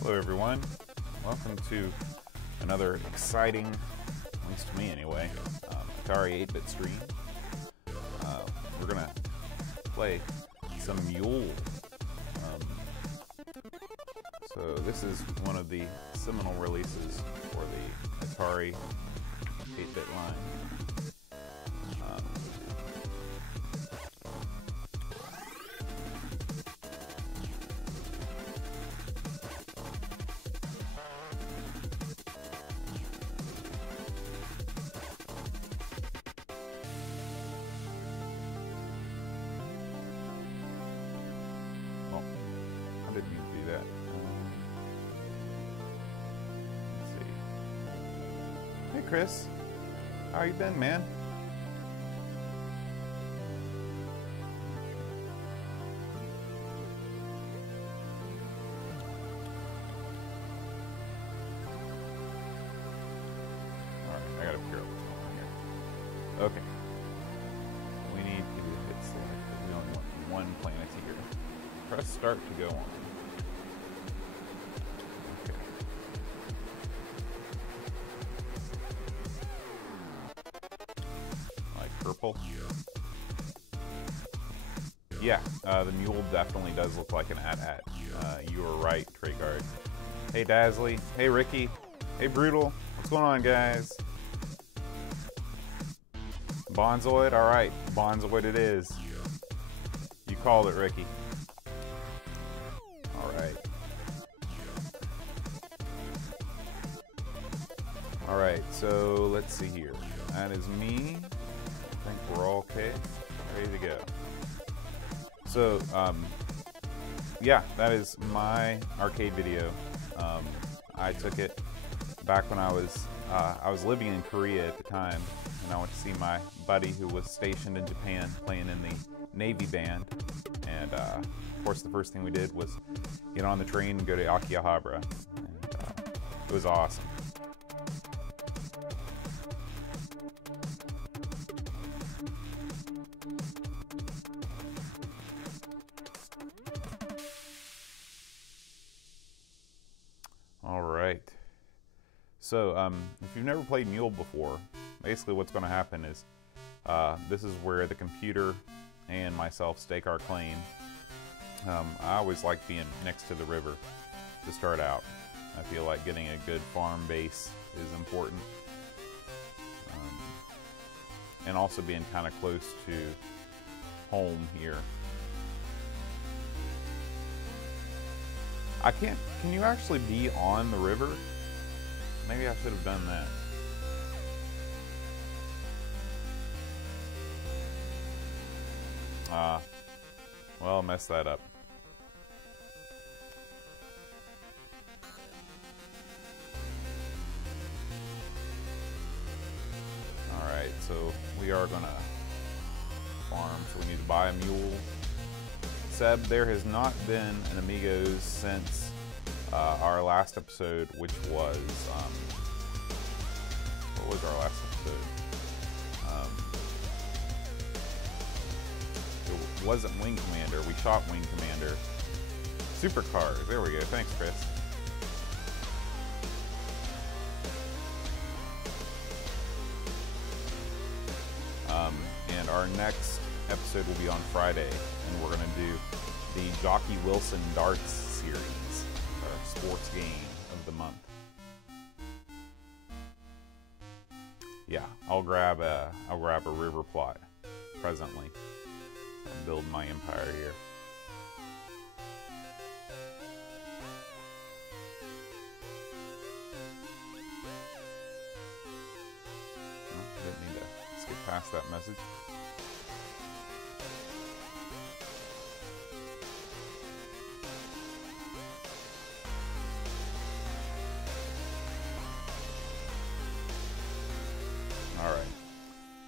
Hello everyone, welcome to another exciting, at least to me anyway, Atari 8-bit stream. We're going to play some M.U.L.E. So this is one of the seminal releases for the Atari 8-bit line. How did we do that? Let's see. Hey Chris, how you been, man? Alright, I gotta figure out what's going on here. Okay. We need to hit select. We only want one Planeteer. Press start to go on. Okay. Like purple? Yeah, the M.U.L.E. definitely does look like an AT-AT. You were right, Treyguard. Hey Dazzly. Hey Ricky. Hey Brutal. What's going on, guys? Bonzoid? Alright, Bonzoid it is. You called it, Ricky. Alright, so let's see here. That is me. I think we're all okay. Ready to go. So, yeah, that is my arcade video. I took it back when I was living in Korea at the time, and I went to see my buddy who was stationed in Japan playing in the Navy band. And, of course, the first thing we did was get on the train and go to Akihabara. And, it was awesome. Alright, so if you've never played M.U.L.E. before, basically what's going to happen is this is where the computer and myself stake our claim. I always like being next to the river to start out. I feel like getting a good farm base is important. And also being kind of close to home here. Can you actually be on the river? Maybe I should have done that. Well, I messed that up. Alright, so we are gonna farm, so we need to buy a mule. Seb, there has not been an Amigos since our last episode, which was, what was our last episode? It wasn't Wing Commander, we shot Wing Commander. Supercars, there we go, thanks Chris. And our next episode will be on Friday, and we're going to do the Jockey Wilson Darts series, our sports game of the month. Yeah, I'll grab a river plot presently and build my empire here. Didn't need to skip past that message. Alright,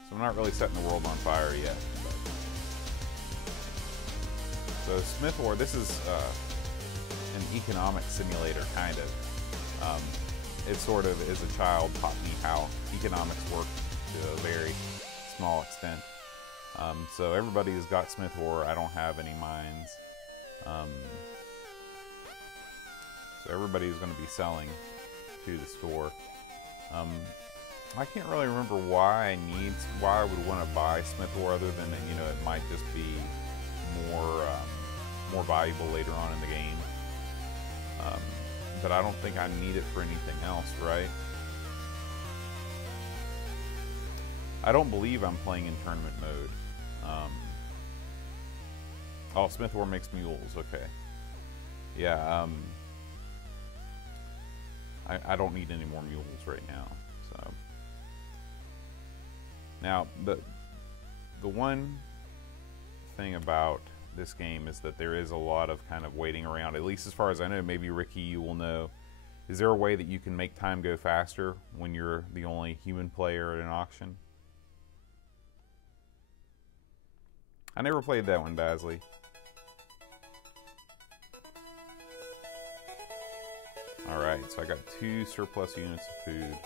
so I'm not really setting the world on fire yet. So Smith War, this is an economic simulator, kind of. It sort of, as a child, taught me how economics work to a very small extent. So everybody has got Smith War. I don't have any mines. So everybody's going to be selling to the store. I can't really remember why I would want to buy Smith-Ware other than that, you know, it might just be more valuable later on in the game. But I don't think I need it for anything else, right? I don't believe I'm playing in tournament mode. Oh, Smith-Ware makes M.U.L.Es, okay. Yeah, I don't need any more M.U.L.Es right now. So now the one thing about this game is that there is a lot of kind of waiting around, at least as far as I know. Maybe Ricky, you will know. Is there a way that you can make time go faster when you're the only human player at an auction? I never played that one, Basley. Alright, so I got 2 surplus units of food.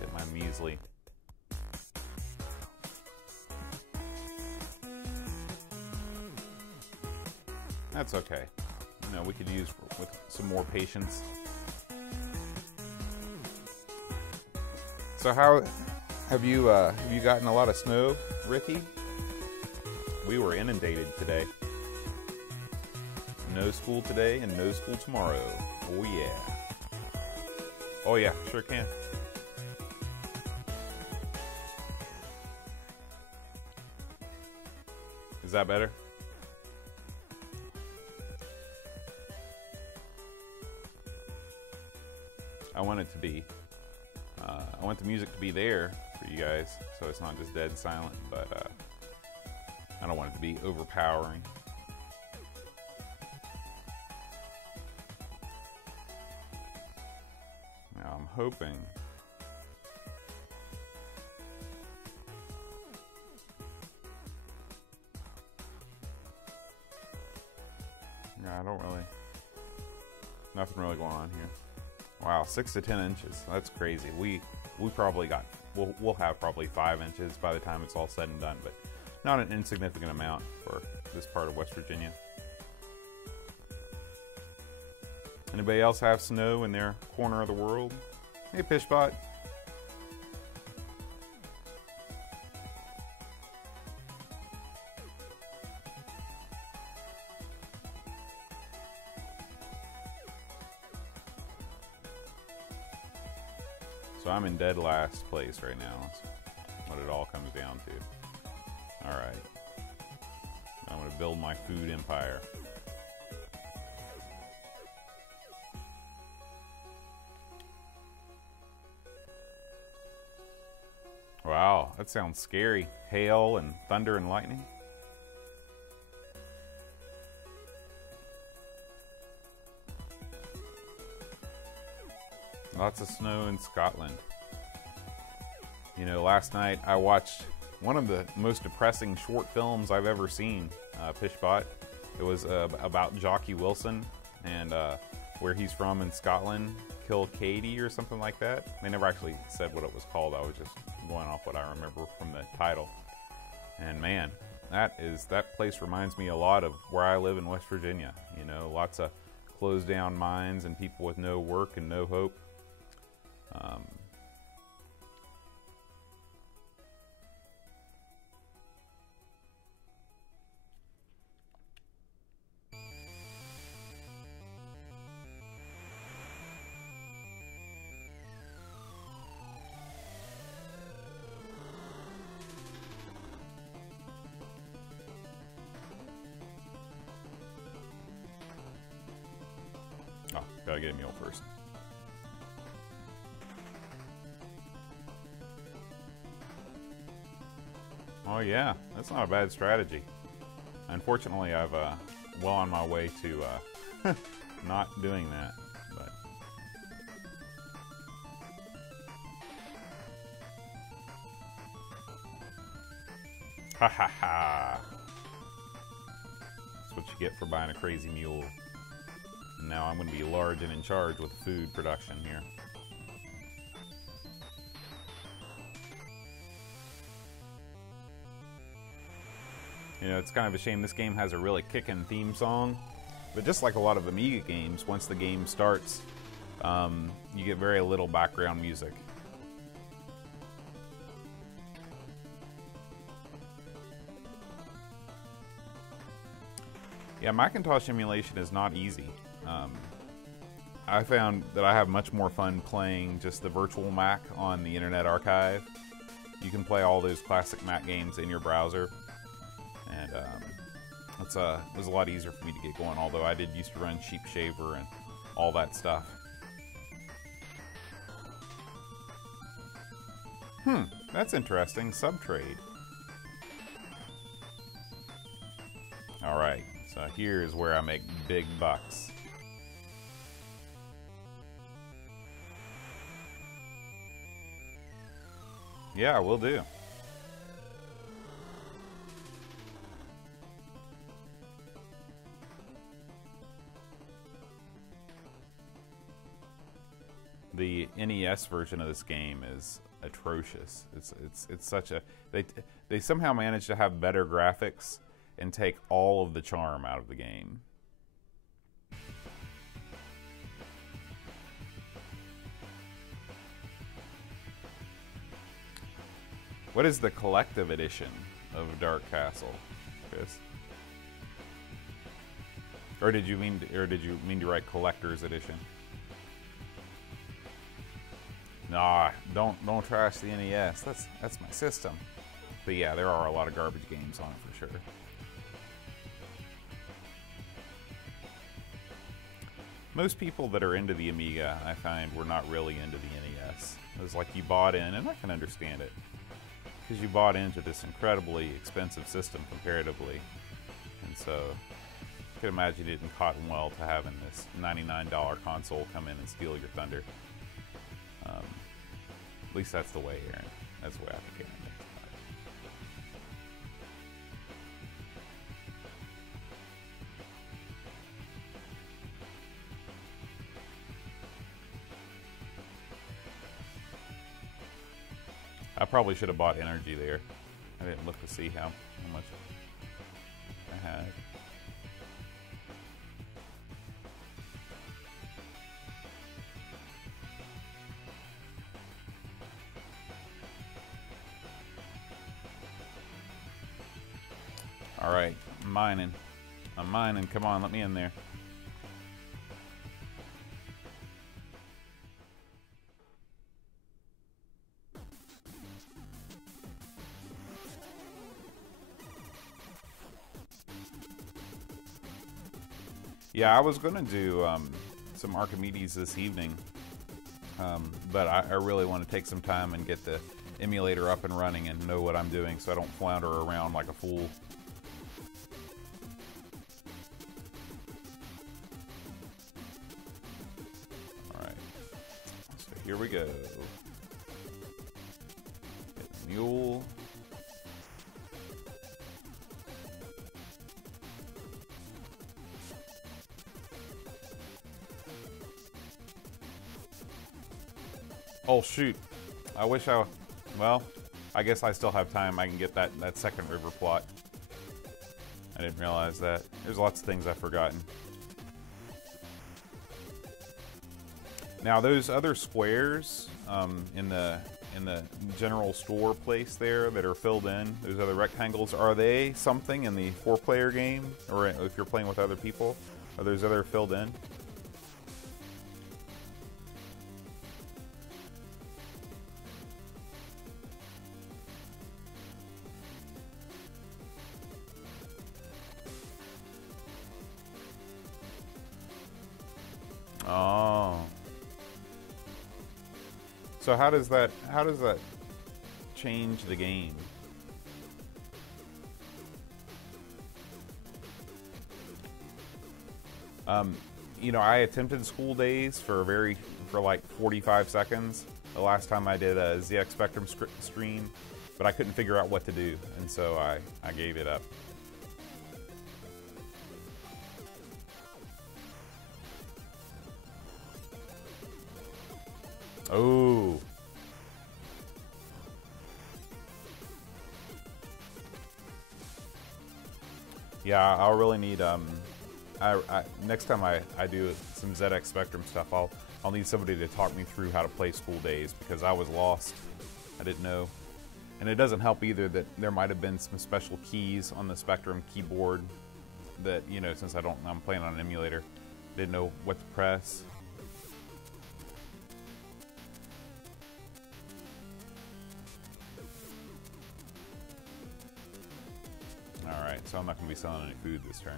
Get my M.U.L.E. That's okay. You know, we could use with some more patience. So how have you gotten a lot of snow, Ricky? We were inundated today. No school today and no school tomorrow. Oh yeah. Oh yeah, sure can. Is that better? I want it to be, I want the music to be there for you guys, so it's not just dead silent, but I don't want it to be overpowering. Now I'm hoping I don't really, nothing really going on here. Wow, 6 to 10 inches. That's crazy. We probably got, we'll have probably 5 inches by the time it's all said and done, but not an insignificant amount for this part of West Virginia. Anybody else have snow in their corner of the world? Hey, Pishbot. So I'm in dead last place right now. That's what it all comes down to. Alright. I'm going to build my food empire. Wow, that sounds scary. Hail and thunder and lightning. Lots of snow in Scotland. You know, last night I watched one of the most depressing short films I've ever seen, Pishbot. It was about Jockey Wilson and where he's from in Scotland, Kilkady or something like that. They never actually said what it was called. I was just going off what I remember from the title. And man, that place reminds me a lot of where I live in West Virginia. You know, lots of closed down mines and people with no work and no hope. Oh, gotta get a meal first. Oh yeah, that's not a bad strategy. Unfortunately, I've well on my way to not doing that. But ha ha ha! what you get for buying a crazy mule. And now I'm going to be large and in charge with food production here. You know, it's kind of a shame this game has a really kickin' theme song, but just like a lot of Amiga games, once the game starts, you get very little background music. Yeah, Macintosh emulation is not easy. I found that I have much more fun playing just the virtual Mac on the Internet Archive. You can play all those classic Mac games in your browser, and it was a lot easier for me to get going, although I did used to run Sheep Shaver and all that stuff. That's interesting. Subtrade. Alright, so here's where I make big bucks. Yeah, will do. The NES version of this game is atrocious. It's such a they somehow managed to have better graphics and take all of the charm out of the game. What is the collective edition of Dark Castle, Chris? Or did you mean to write collector's edition? Nah, don't trash the NES. That's my system. But yeah, there are a lot of garbage games on it for sure. Most people that are into the Amiga, I find, were not really into the NES. It was like you bought in, and I can understand it, because you bought into this incredibly expensive system comparatively. And so I could imagine it didn't cotton well to having this $99 console come in and steal your thunder. At least that's the way, Aaron. That's the way I think Aaron thinks about it. I probably should have bought energy there. I didn't look to see how much I had. Alright, I'm mining. I'm mining. Come on, let me in there. Yeah, I was going to do some Archimedes this evening, but I really want to take some time and get the emulator up and running and know what I'm doing so I don't flounder around like a fool. Here we go. M.U.L.E. Oh shoot. I wish well, I guess I still have time. I can get that second river plot. I didn't realize that. There's lots of things I've forgotten. Now those other squares in the general store place there that are filled in, those other rectangles, are they something in the 4-player game, or if you're playing with other people? Are those other filled in? Oh. So how does that change the game? You know, I attempted School Days for like 45 seconds. The last time I did a ZX Spectrum stream, but I couldn't figure out what to do, and so I gave it up. Oh. Yeah, I'll really need next time I do some ZX Spectrum stuff, I'll need somebody to talk me through how to play School Days, because I was lost. I didn't know. And it doesn't help either that there might have been some special keys on the Spectrum keyboard that, you know, since I'm playing on an emulator, didn't know what to press. Alright, so I'm not going to be selling any food this turn.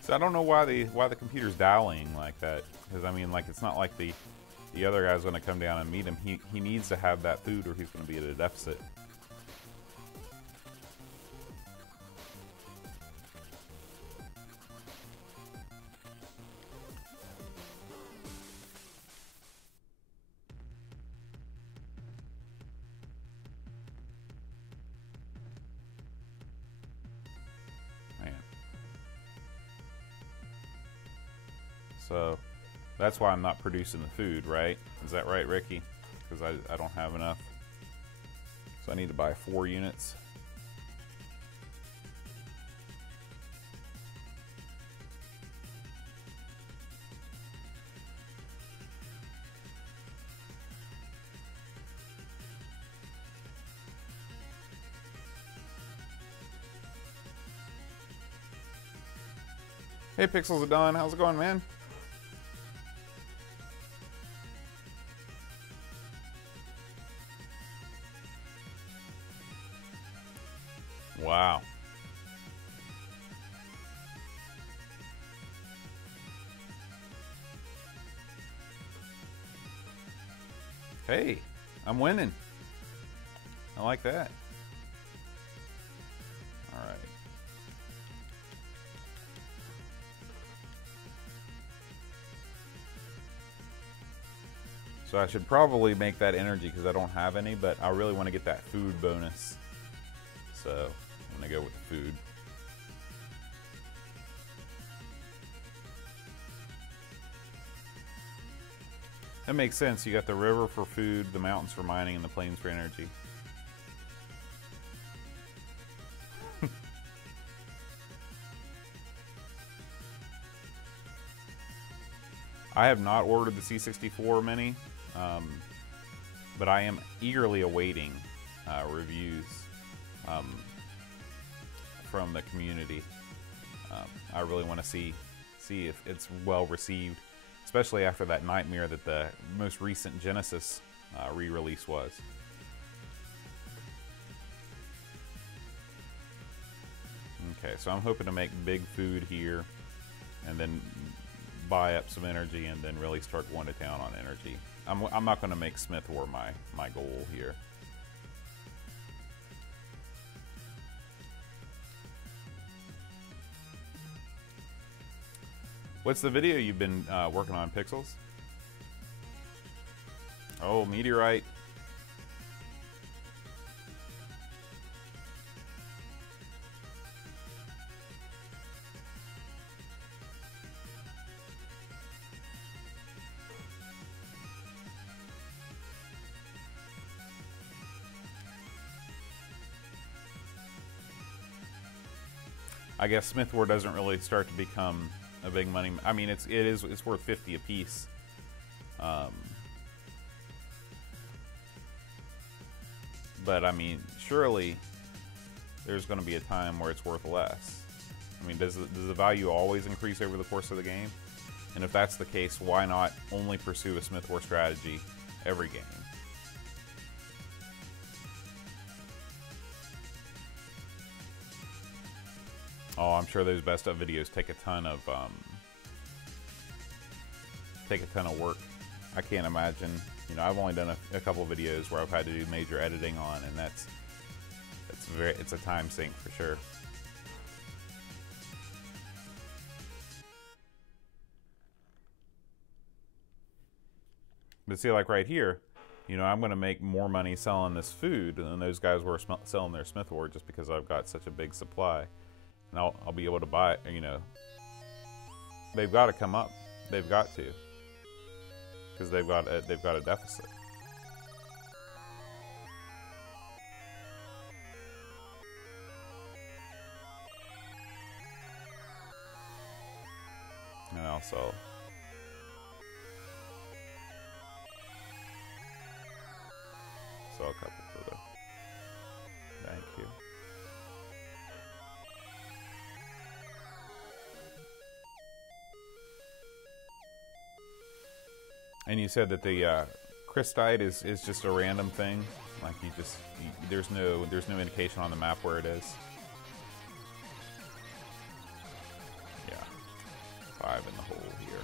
So I don't know why the computer's dialing like that, because I mean, like, it's not like the other guy's going to come down and meet him. He needs to have that food, or he's going to be at a deficit. So that's why I'm not producing the food, right? Is that right, Ricky? Because I don't have enough. So I need to buy 4 units. Hey, Pixels of Dawn, how's it going, man? Wow. Hey, I'm winning. I like that. All right. So I should probably make that energy because I don't have any, but I really want to get that food bonus. So I'm going to go with the food. That makes sense. You got the river for food, the mountains for mining, and the plains for energy. I have not ordered the C64 Mini, but I am eagerly awaiting reviews from the community. I really want to see if it's well received, especially after that nightmare that the most recent Genesis re-release was. Okay, so I'm hoping to make big food here, and then buy up some energy, and then really start going to town on energy. I'm not going to make Smith War my goal here. What's the video you've been working on, Pixels? Oh, meteorite. I guess Smith War doesn't really start to become a big money. I mean, it's worth 50 a piece. But I mean, surely there's going to be a time where it's worth less. I mean, does the value always increase over the course of the game? And if that's the case, why not only pursue a Smith War strategy every game? Oh, I'm sure those best of videos take a ton of work. I can't imagine. You know, I've only done a couple videos where I've had to do major editing on, and that's it's a time sink for sure. But see, like right here, you know, I'm going to make more money selling this food than those guys were selling their Smith ore just because I've got such a big supply. And I'll be able to buy, you know, they've got to come up. They've got to. Because they've got a deficit. And I'll sell a couple for the thank you. And you said that the crystite is just a random thing, like there's no indication on the map where it is. Yeah, 5 in the hole here.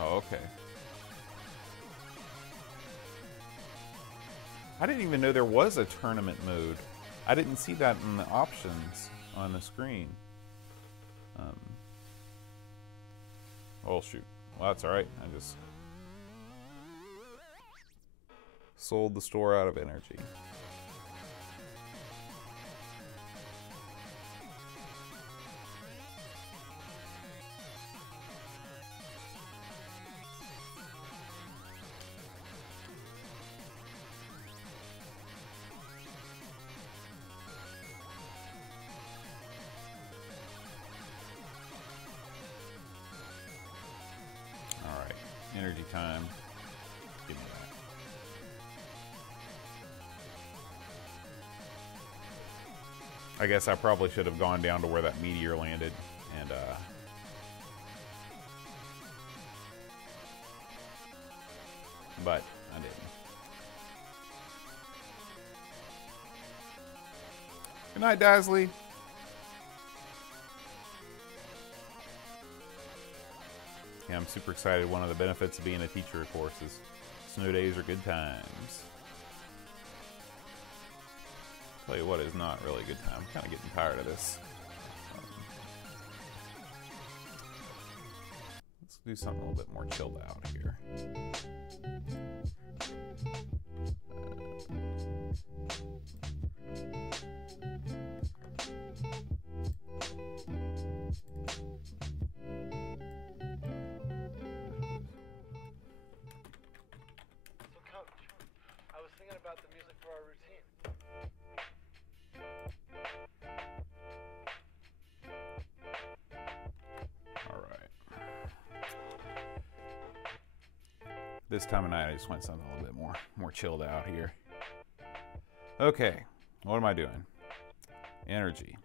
Oh, okay. I didn't even know there was a tournament mode. I didn't see that in the options on the screen. Oh, shoot. Well, that's alright. I just sold the store out of energy. Energy time. Give me that. I guess I probably should have gone down to where that meteor landed and but I didn't. Good night, Dazzly. Yeah, I'm super excited. One of the benefits of being a teacher, of course, is snow days are good times. Tell you what is not really a good time. I'm kind of getting tired of this. Let's do something a little bit more chilled out here. This time of night, I just want something a little bit more chilled out here. Okay, what am I doing? Energy.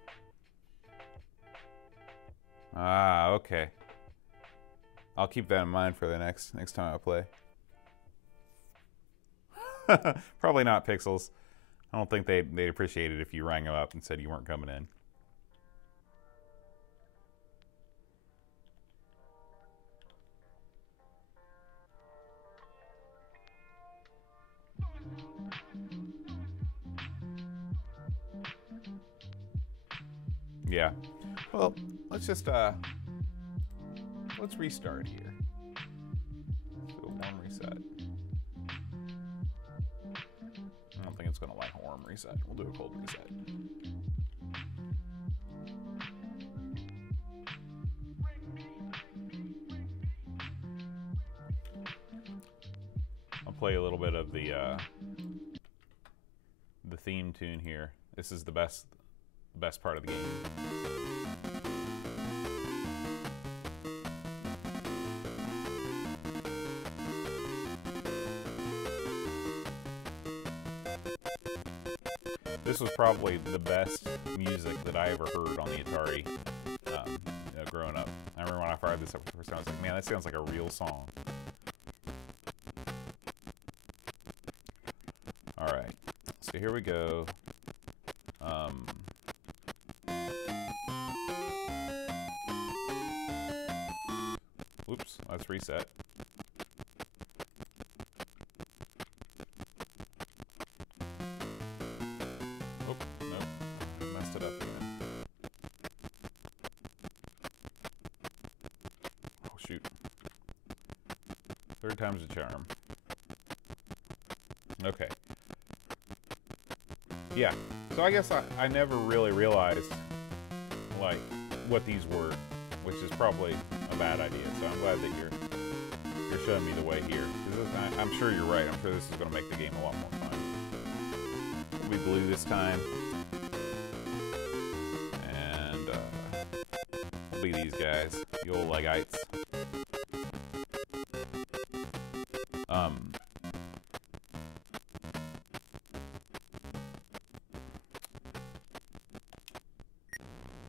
Ah, okay. I'll keep that in mind for the next time I play. Probably not Pixels. I don't think they'd appreciate it if you rang them up and said you weren't coming in. Yeah. Well, let's just let's restart here. Let's do a warm reset. I don't think it's gonna like a warm reset. We'll do a cold reset. I'll play a little bit of the theme tune here. This is the best part of the game. This was probably the best music that I ever heard on the Atari growing up. I remember when I fired this up for the first time, I was like, man, that sounds like a real song. Alright, so here we go. Oops, that's let's reset. Oh, nope. I messed it up again. Oh, shoot. Third time's a charm. Okay. Yeah. So I guess I never really realized, like, what these were, which is probably a bad idea. So I'm glad that you're showing me the way here. I'm sure you're right. I'm sure this is going to make the game a lot more fun. It'll be blue this time. And it'll be these guys, the old Legites.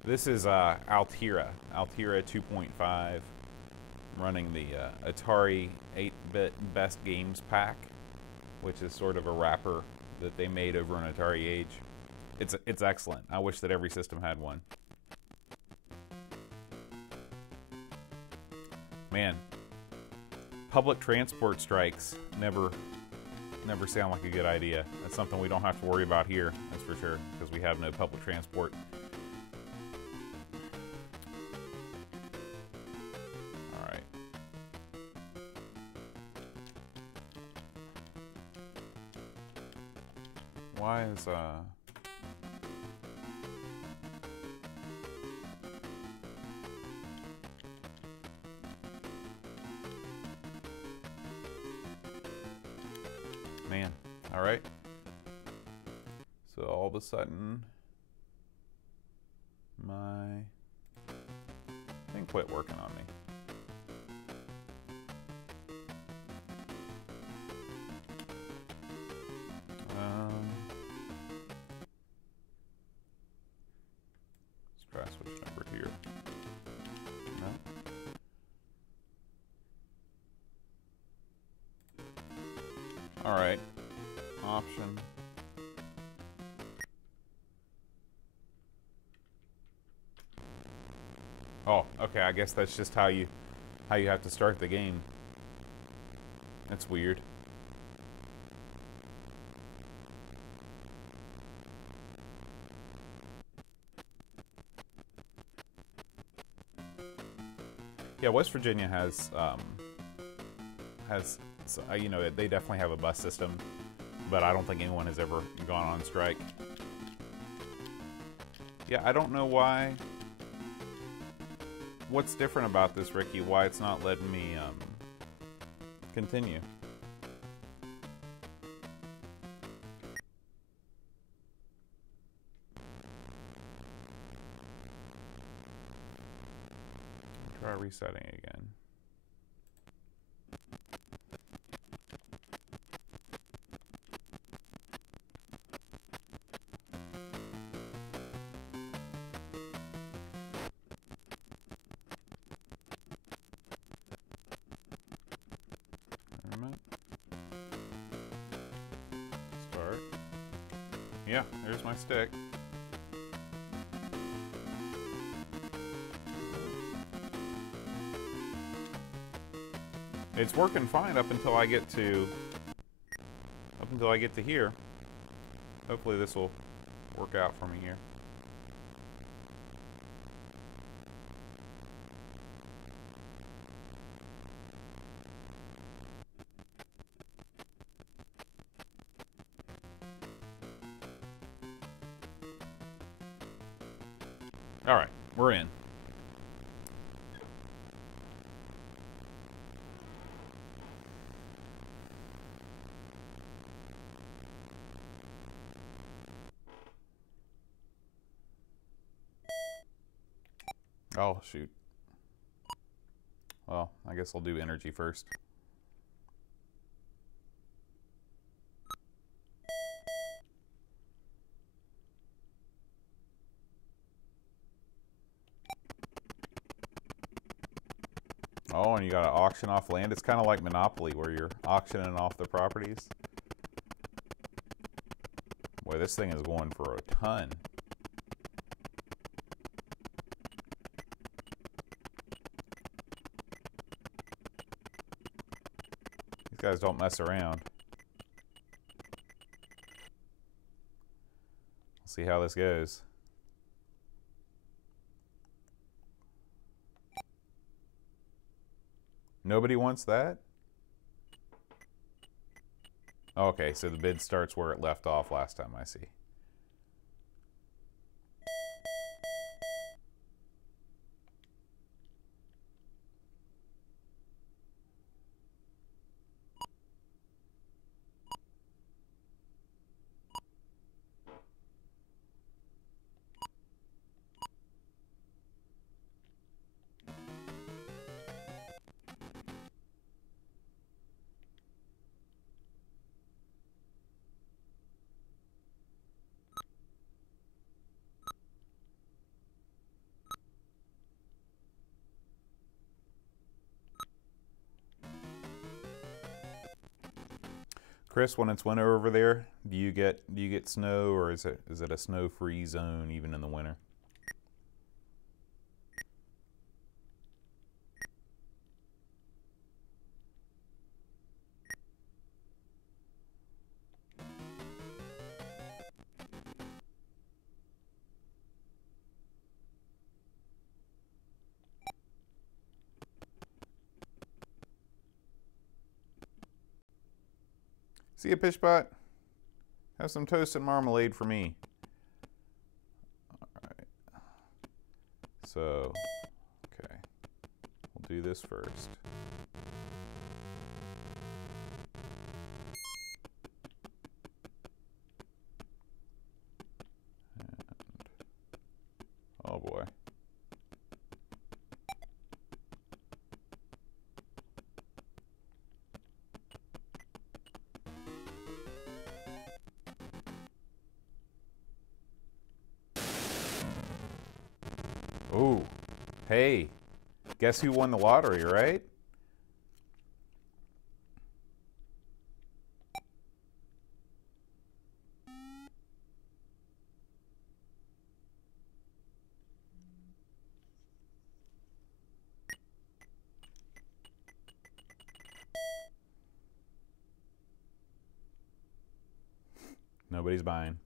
This is Altira 2.5. I'm running the Atari 8-bit Best Games Pack, which is sort of a wrapper that they made over on Atari Age. It's excellent. I wish that every system had one. Man, public transport strikes never sound like a good idea. That's something we don't have to worry about here, that's for sure, because we have no public transport. Why is man, all right. So all of a sudden my thing quit working on me. Let's try switch over here. No. All right. Option. Oh, okay. I guess that's just how you have to start the game. That's weird. Yeah, West Virginia has you know, they definitely have a bus system, but I don't think anyone has ever gone on strike. Yeah, I don't know why. What's different about this, Ricky? Why it's not letting me continue? Try resetting again. Start. Yeah, there's my stick. It's working fine up until I get to here. Hopefully this will work out for me here. All right, we're in. Oh, shoot. Well, I guess I'll do energy first. Oh, and you gotta auction off land. It's kind of like Monopoly, where you're auctioning off the properties. Boy, this thing is going for a ton. guys don't mess around. We'll see how this goes. Nobody wants that? Okay, so the bid starts where it left off last time, I see. Chris, when it's winter over there, do you get snow, or is it a snow-free zone even in the winter? See ya, Pishbot. Have some toast and marmalade for me. Alright. So, okay. We'll do this first. And, oh boy. Ooh, hey, guess who won the lottery, right? Nobody's buying.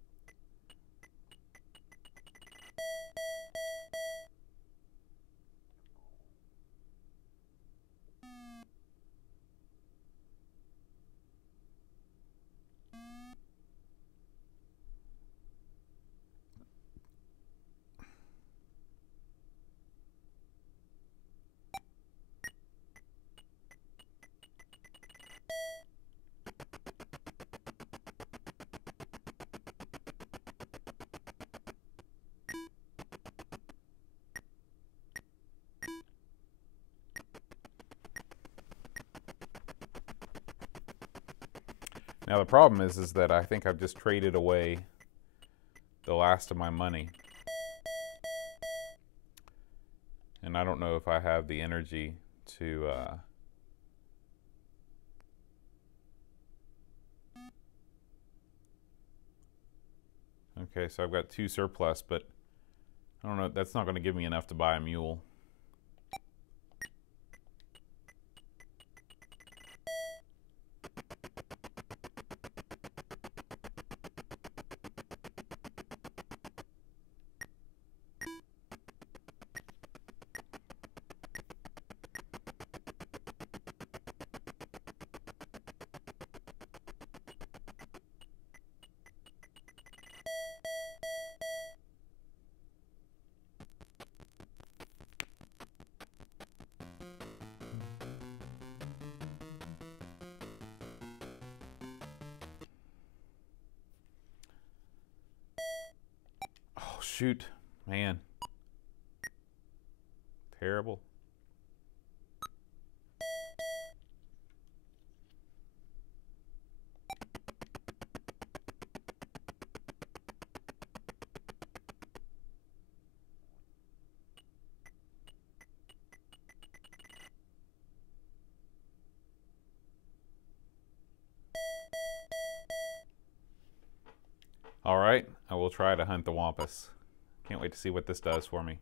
Now the problem is that I think I've just traded away the last of my money. And I don't know if I have the energy to okay, so I've got 2 surplus, but I don't know, that's not going to give me enough to buy a mule. Oh, shoot, man. Terrible. All right, I will try to hunt the wampus. Can't wait to see what this does for me.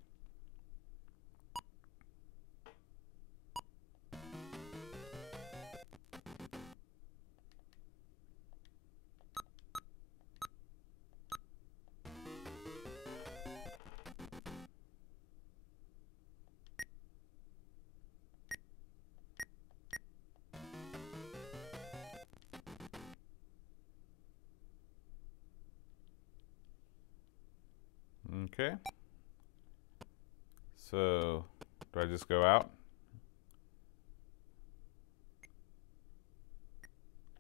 Okay. So, do I just go out?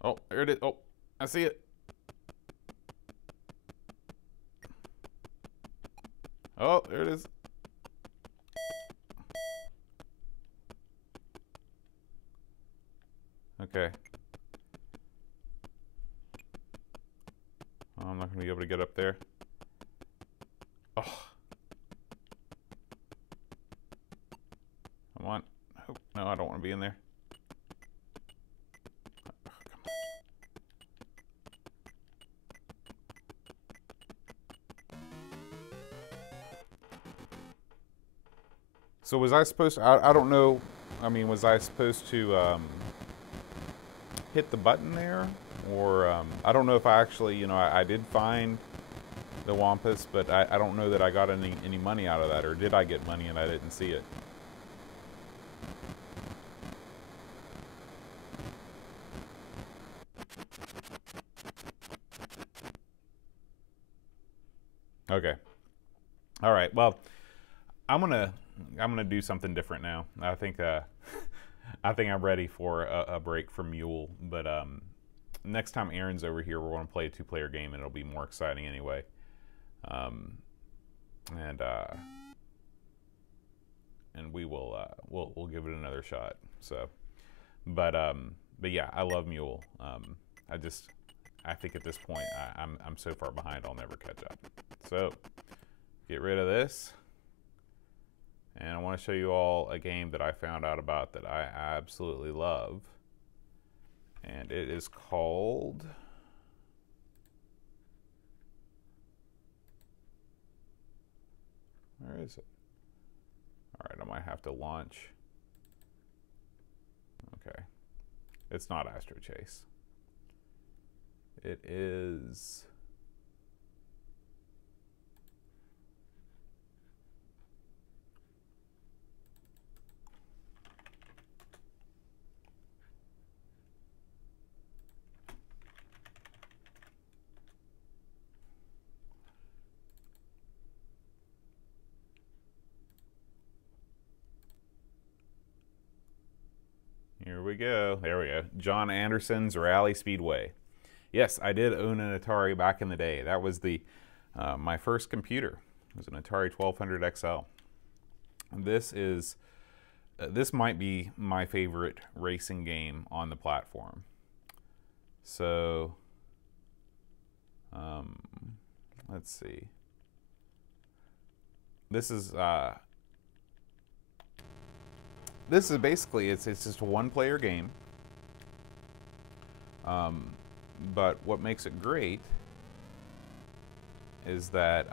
Oh, there it is. Oh, I see it. Oh, there it is. Okay. Oh, I'm not going to be able to get up there. Oh. Come on. Oh, no, I don't want to be in there. So was I supposed to, I don't know, I mean, was I supposed to hit the button there? Or, I don't know if I actually, you know, I did find the Wampus, but I don't know that I got any money out of that, or did I get money and I didn't see it? Okay. All right. Well, I'm gonna do something different now. I think I think I'm ready for a break from M.U.L.E. But next time Aaron's over here, we're going to play a 2-player game, and it'll be more exciting anyway. And we will we'll give it another shot. So, but yeah, I love M.U.L.E. I think at this point I'm so far behind I'll never catch up. So get rid of this. And I want to show you all a game that I found out about that I absolutely love. And it is called... Where is it? All right, I might have to launch. Okay. It's not Astro Chase. It is... Here we go. There we go. John Anderson's Rally Speedway. Yes, I did own an Atari back in the day. That was the my first computer. It was an Atari 1200 XL. This is this might be my favorite racing game on the platform. So let's see. This is basically it's just a 1-player game. But what makes it great is that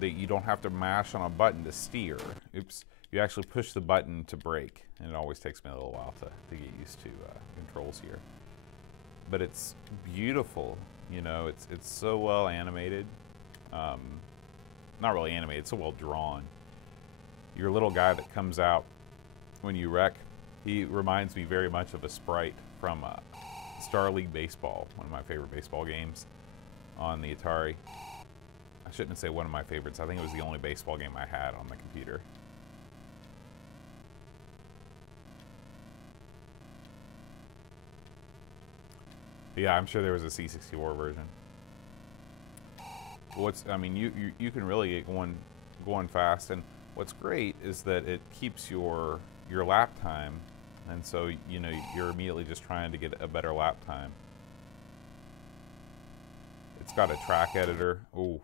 you don't have to mash on a button to steer. Oops. You actually push the button to brake, and it always takes me a little while to get used to controls here. But it's beautiful, you know. It's so well animated. Not really animated. It's so well drawn. Your little guy that comes out when you wreck, he reminds me very much of a sprite from Star League Baseball, one of my favorite baseball games on the Atari. I shouldn't say one of my favorites. I think it was the only baseball game I had on the computer. Yeah, I'm sure there was a C64 version. I mean, you can really get going fast, and what's great is that it keeps your lap time, and so you know you're immediately just trying to get a better lap time. It's got a track editor. Ooh.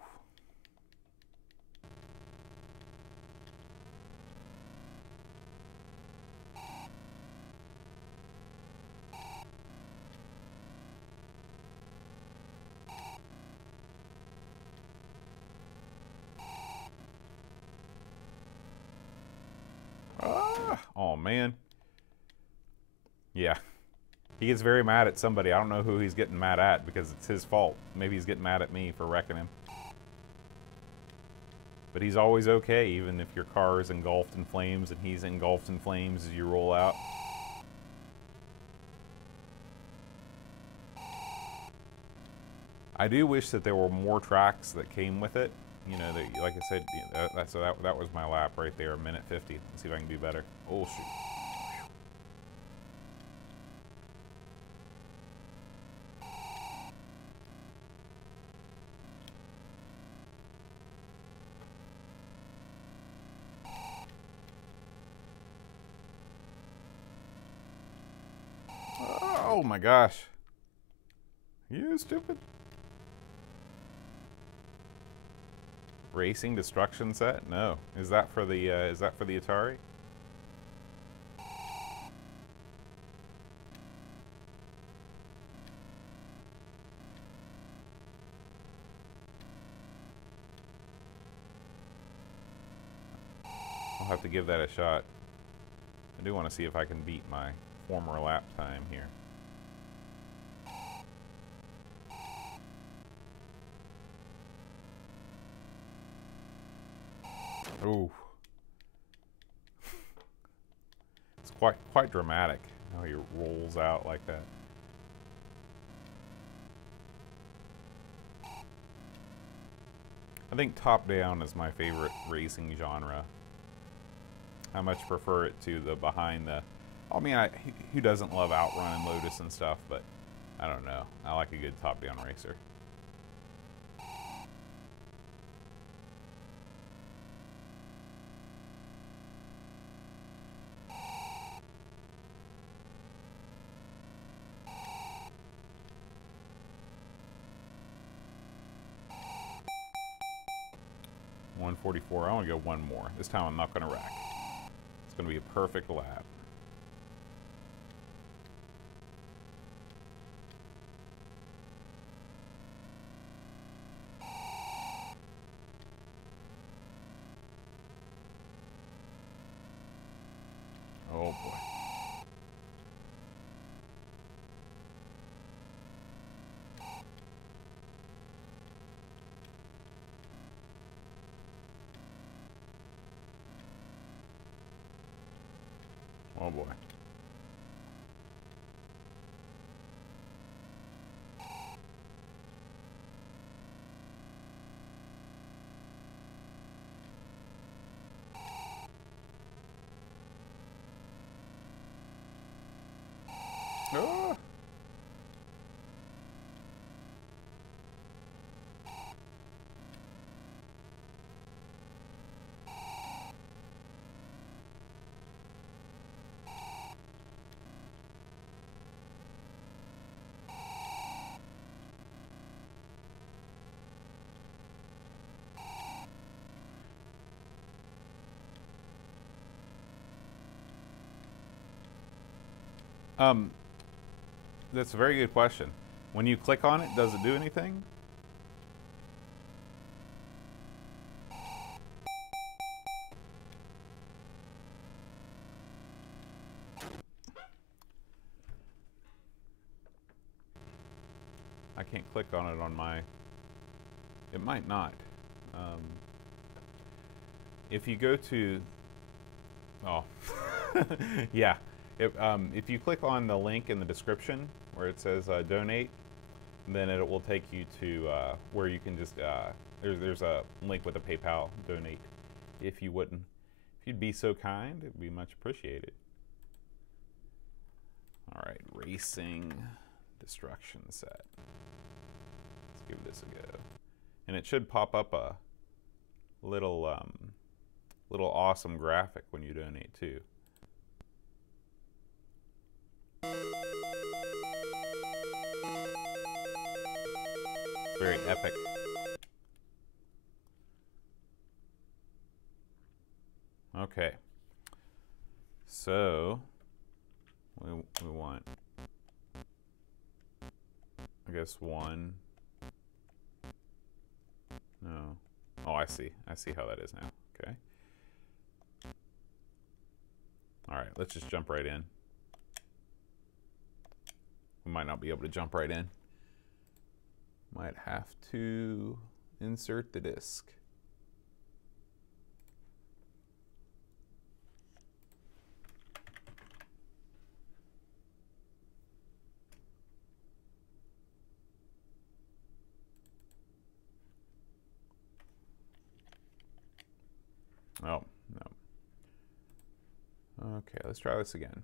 Oh man. Yeah. He gets very mad at somebody. I don't know who he's getting mad at because it's his fault. Maybe he's getting mad at me for wrecking him. But he's always okay, even if your car is engulfed in flames and he's engulfed in flames as you roll out. I do wish that there were more tracks that came with it. you know, like I said, that was my lap right there, a minute 50. Let's see if I can do better. Oh shoot! Oh my gosh! You stupid! Racing destruction set? No. Is that for the Atari? I'll have to give that a shot. I do want to see if I can beat my former lap time here. Ooh. It's quite dramatic how he rolls out like that. I think top-down is my favorite racing genre. I much prefer it to the behind the... I mean, who doesn't love Outrun and Lotus and stuff, but I don't know. I like a good top-down racer. .144. I want to go one more. This time I'm not going to rack. It's going to be a perfect lap. Oh boy. Oh boy. Ah. That's a very good question. When you click on it, does it do anything? I can't click on it on my... It might not. If you go to... Oh. Yeah. If you click on the link in the description where it says donate, then it will take you to where you can just... there's a link with a PayPal donate. If you'd be so kind, it'd be much appreciated. All right, racing destruction set. Let's give this a go. And it should pop up a little awesome graphic when you donate too. It's very epic. Okay. So we want, I guess, one. No. Oh, I see. I see how that is now. Okay. All right, let's just jump right in. We might not be able to jump right in. Might have to insert the disc. Oh, no. Okay, let's try this again.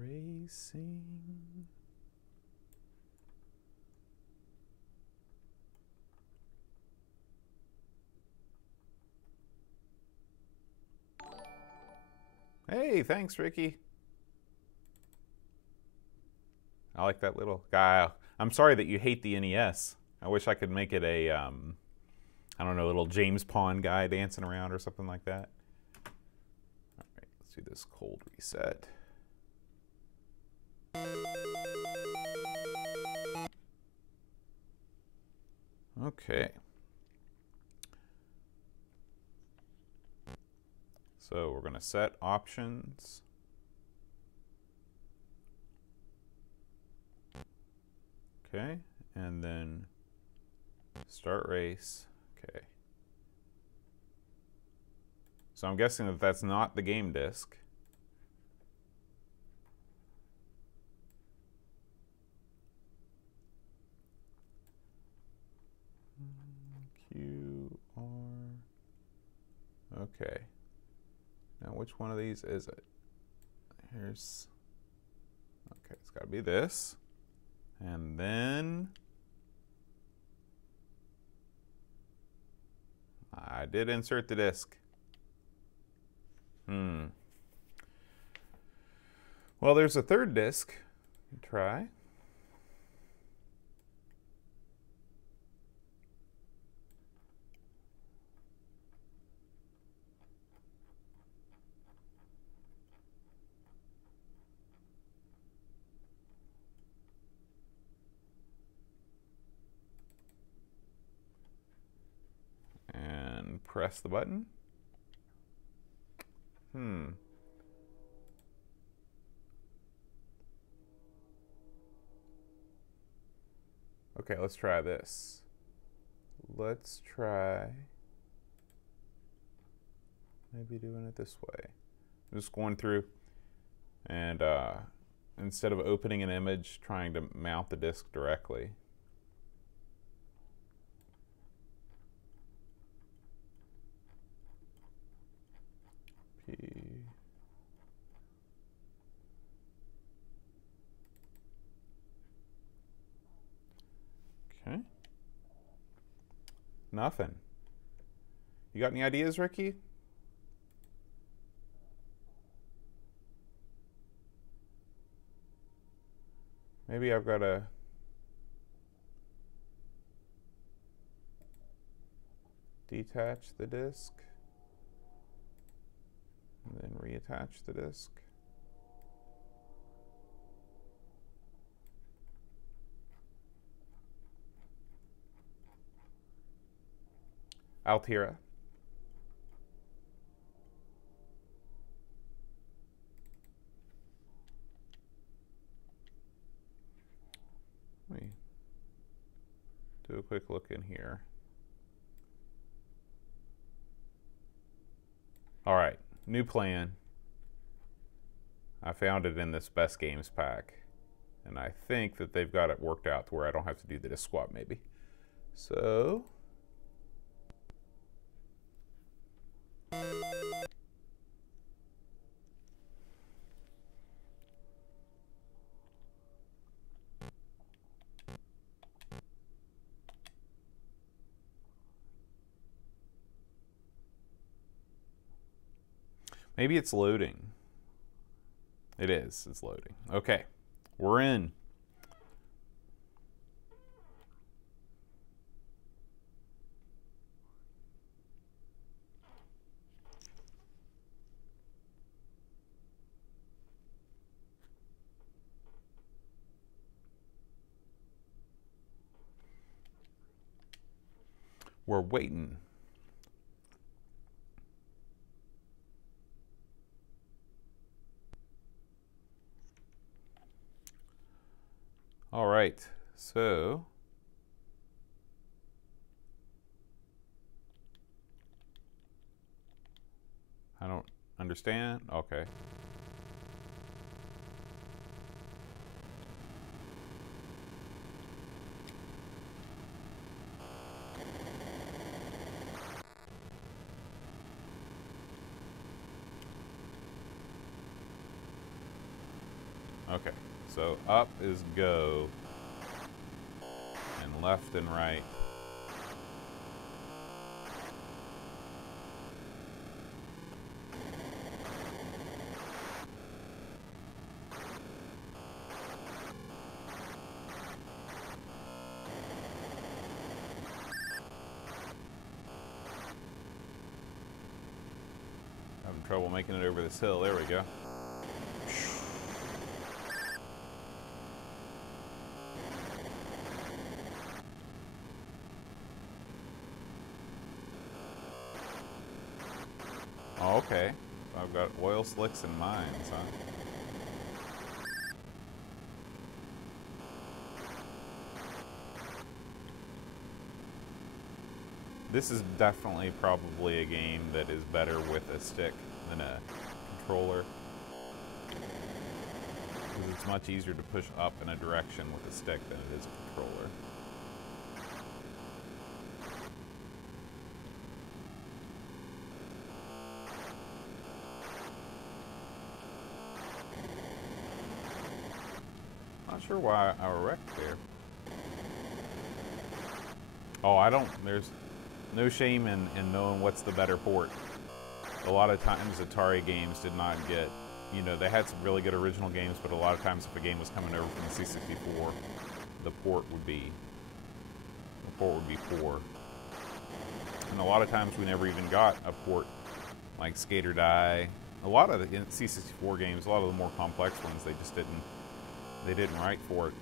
Racing. Hey, thanks, Ricky. I like that little guy. I'm sorry that you hate the NES. I wish I could make it a, I don't know, a little James Pond guy dancing around or something like that. All right, let's do this cold reset. Okay. So we're going to set options. Okay, and then start race. Okay. So I'm guessing that that's not the game disc. Q, R. Okay. Now which one of these is it? Here's, okay, it's got to be this. And then I did insert the disc. Well, there's a third disc. Try. And press the button. Okay, let's try this. Let's try maybe doing it this way. I'm just going through and instead of opening an image, trying to mount the disc directly. P. Okay. Nothing. You got any ideas, Ricky? Maybe I've got to detach the disc and then reattach the disc. Altira. Let me do a quick look in here. All right, new plan. I found it in this Best Games pack. And I think that they've got it worked out to where I don't have to do the disc swap maybe. So maybe it's loading. It is, it's loading. Okay, we're in. We're waiting. All right, so I don't understand. Okay. Okay, so up is go, and left and right. Having trouble making it over this hill. There we go. Oh, okay. I've got oil slicks and mines, huh? This is definitely probably a game that is better with a stick than a controller. Because it's much easier to push up in a direction with a stick than it is a controller. Not sure why I wrecked there. Oh, there's no shame in knowing what's the better port. A lot of times Atari games did not get, you know, they had some really good original games, but a lot of times if a game was coming over from the C64, the port would be poor. And a lot of times we never even got a port like Skate or Die. A lot of the C64 games, a lot of the more complex ones, they didn't write for it.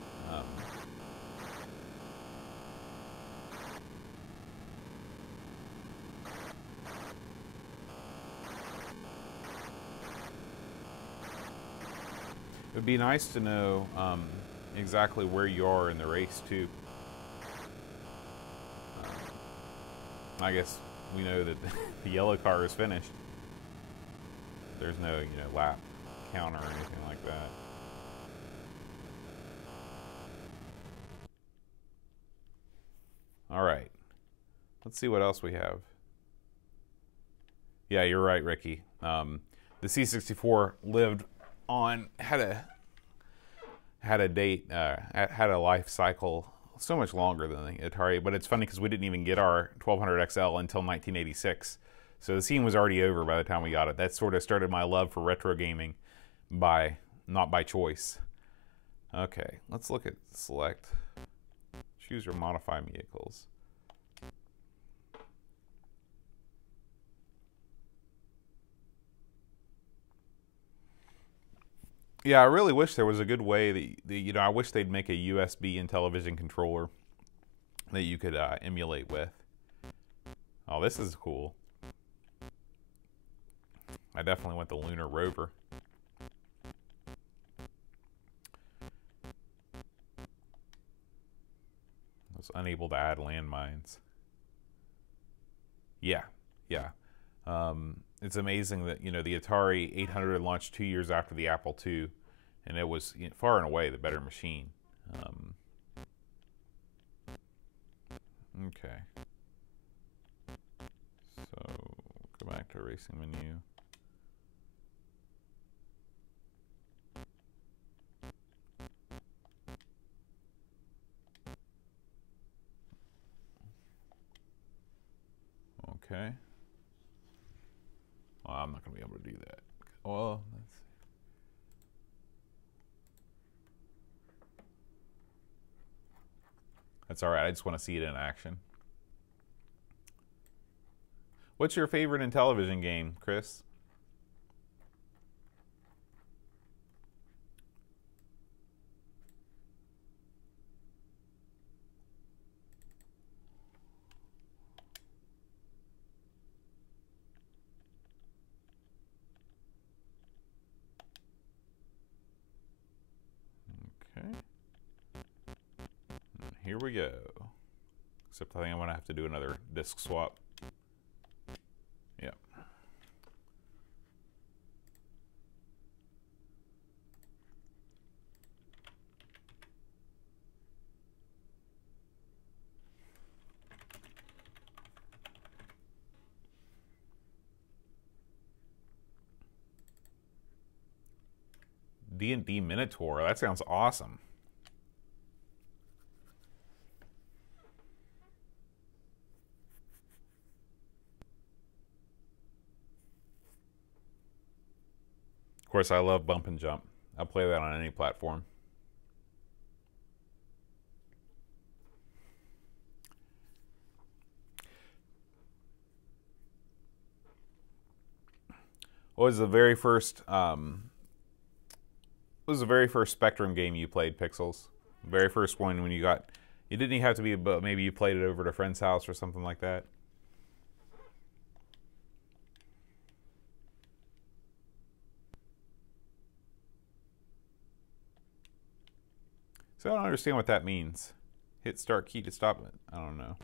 It would be nice to know exactly where you are in the race too. I guess we know that the yellow car is finished. There's no, lap counter or anything like that. All right, let's see what else we have. Yeah, you're right, Ricky. The C64 lived on had a life cycle so much longer than the Atari. But it's funny because we didn't even get our 1200 XL until 1986, so the scene was already over by the time we got it. That sort of started my love for retro gaming, not by choice. Okay, let's look at select, choose or modify vehicles. Yeah, I really wish there was a good way that I wish they'd make a USB and television controller that you could emulate with. Oh, this is cool. I definitely went the Lunar Rover. I was unable to add landmines. Yeah. It's amazing that, the Atari 800 launched 2 years after the Apple II, and it was far and away the better machine. Okay. So, go back to racing menu. Okay. Well, I'm not going to be able to do that. Well, let's see. That's all right. I just want to see it in action. What's your favorite in television game, Chris? Okay. Here we go. Except I think I'm going to have to do another disc swap. Yep. D&D Minotaur. That sounds awesome. Of course, I love bump and jump. I'll play that on any platform. What was the very first Spectrum game you played, Pixels? The very first one when you didn't even have to be, but maybe you played it over at a friend's house or something like that. So I don't understand what that means. Hit start key to stop it. I don't know.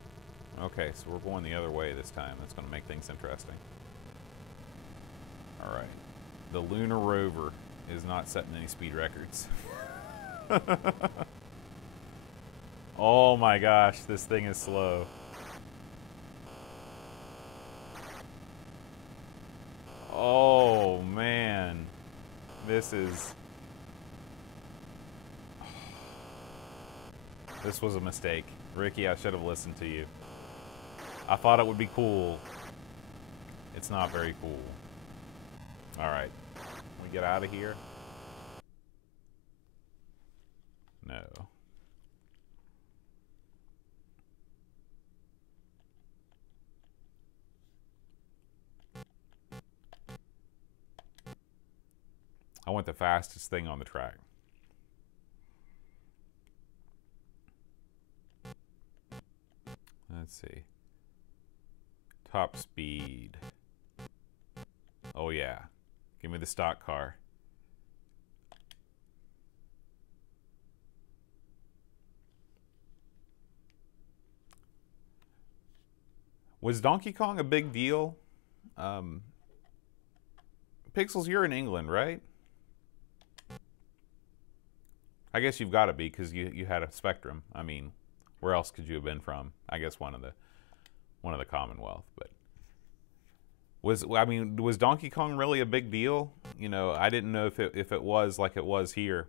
Okay, so we're going the other way this time. That's going to make things interesting. All right. The Lunar Rover is not setting any speed records. Oh my gosh, this thing is slow. Oh man. This was a mistake. Ricky, I should have listened to you. I thought it would be cool. It's not very cool. Alright. We get out of here? No. I want the fastest thing on the track. Let's see. Top speed. Oh yeah. Give me the stock car. Was Donkey Kong a big deal? Pixels, you're in England, right? I guess you've got to be because you had a Spectrum. I mean, where else could you have been from? I guess one of the Commonwealth, but was Donkey Kong really a big deal? You know, I didn't know if it was like it was here.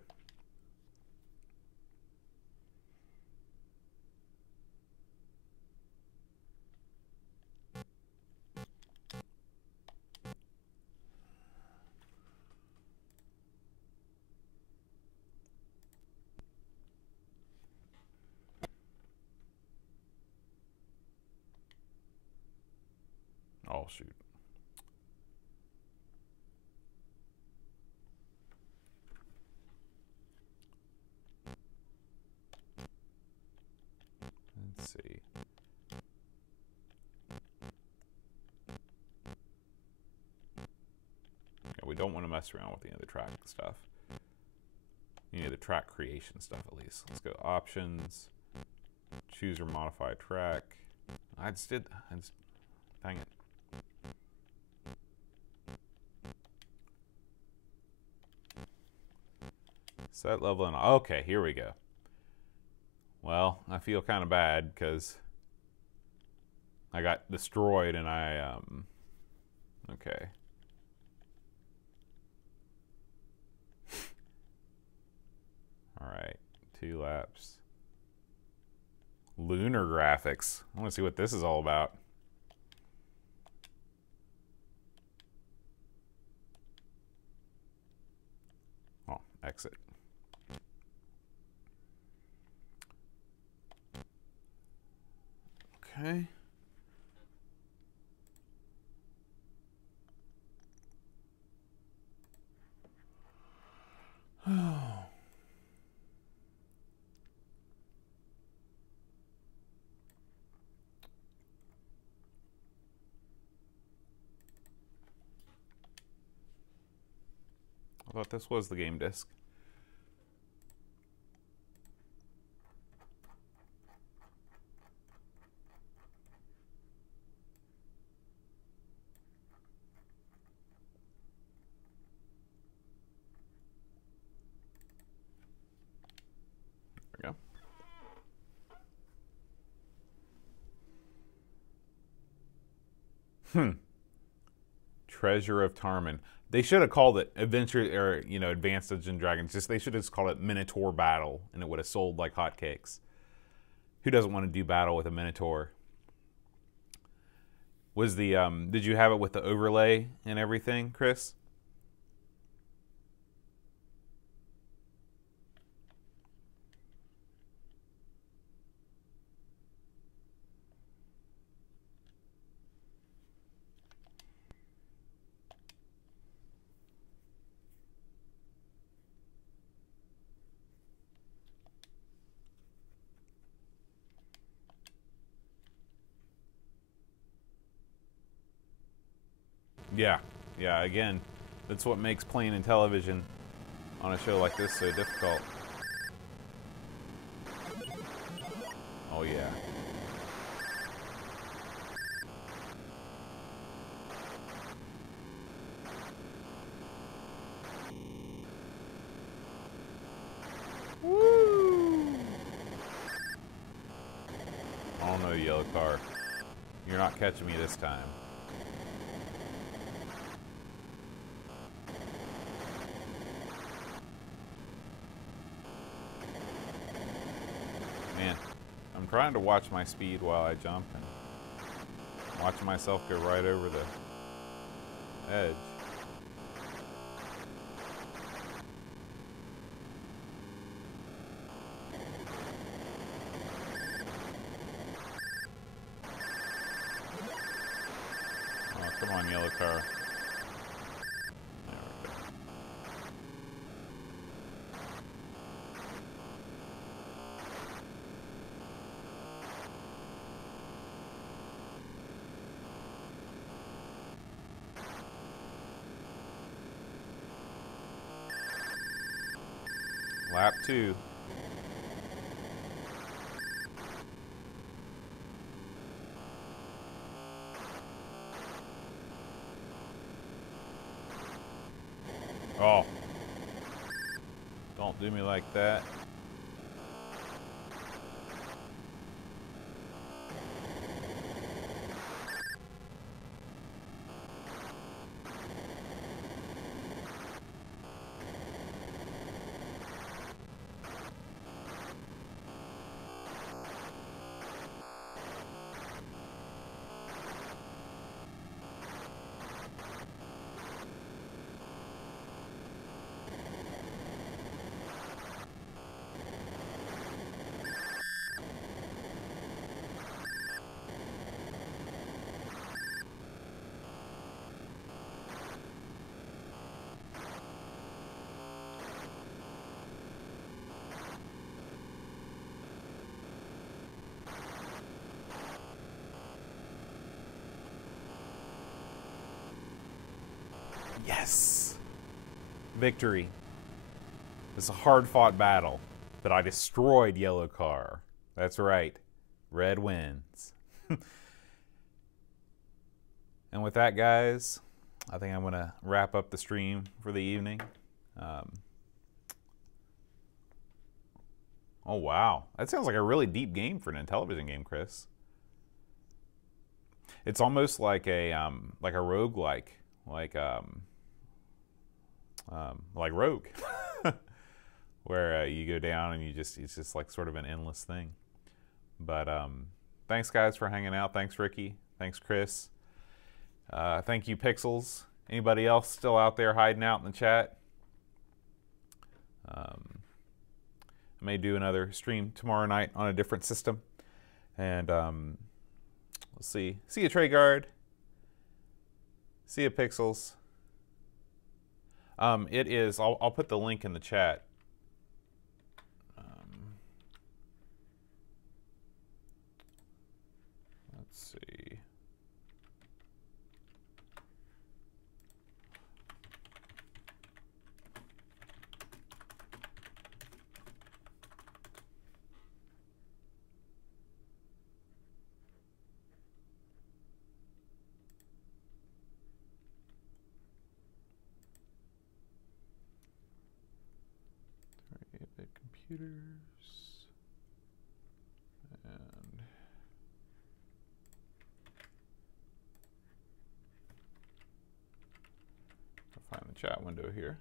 Oh shoot. Let's see. Yeah, we don't want to mess around with any of the track stuff. Any of the track creation stuff, at least. Let's go options. Choose or modify track. Dang it. Set level and okay, here we go. Well, I feel kind of bad because I got destroyed and okay. All right, 2 laps. Lunar graphics. I want to see what this is all about. Oh, exit. Okay. I thought this was the game disc. There we go. Treasure of Tarman. They should have called it Adventure or Advanced Dungeons and Dragons. Just they should have just called it Minotaur Battle, and it would have sold like hotcakes. Who doesn't want to do battle with a Minotaur? Was the did you have it with the overlay and everything, Chris? Yeah, yeah. Again, that's what makes playing in television on a show like this so difficult. Oh yeah. Woo! Oh no, yellow car. You're not catching me this time. Man, I'm trying to watch my speed while I jump and watching myself go right over the edge. Oh, come on, yellow car. Lap 2. Oh. Don't do me like that. Yes! Victory. It's a hard-fought battle, but I destroyed yellow car. That's right. Red wins. And with that, guys, I think I'm going to wrap up the stream for the evening. Oh, wow. That sounds like a really deep game for an Intellivision game, Chris. It's almost like a roguelike, like Rogue, where you go down and it's just like sort of an endless thing. But thanks, guys, for hanging out. Thanks, Ricky. Thanks, Chris. Thank you, Pixels. Anybody else still out there hiding out in the chat? I may do another stream tomorrow night on a different system. And let's see. See you, Treyguard. See you, Pixels. It is. I'll put the link in the chat. Let's see. Computers and I'll find chat window here.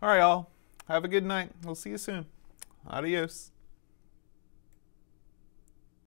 All right, y'all. Have a good night. We'll see you soon. Adios.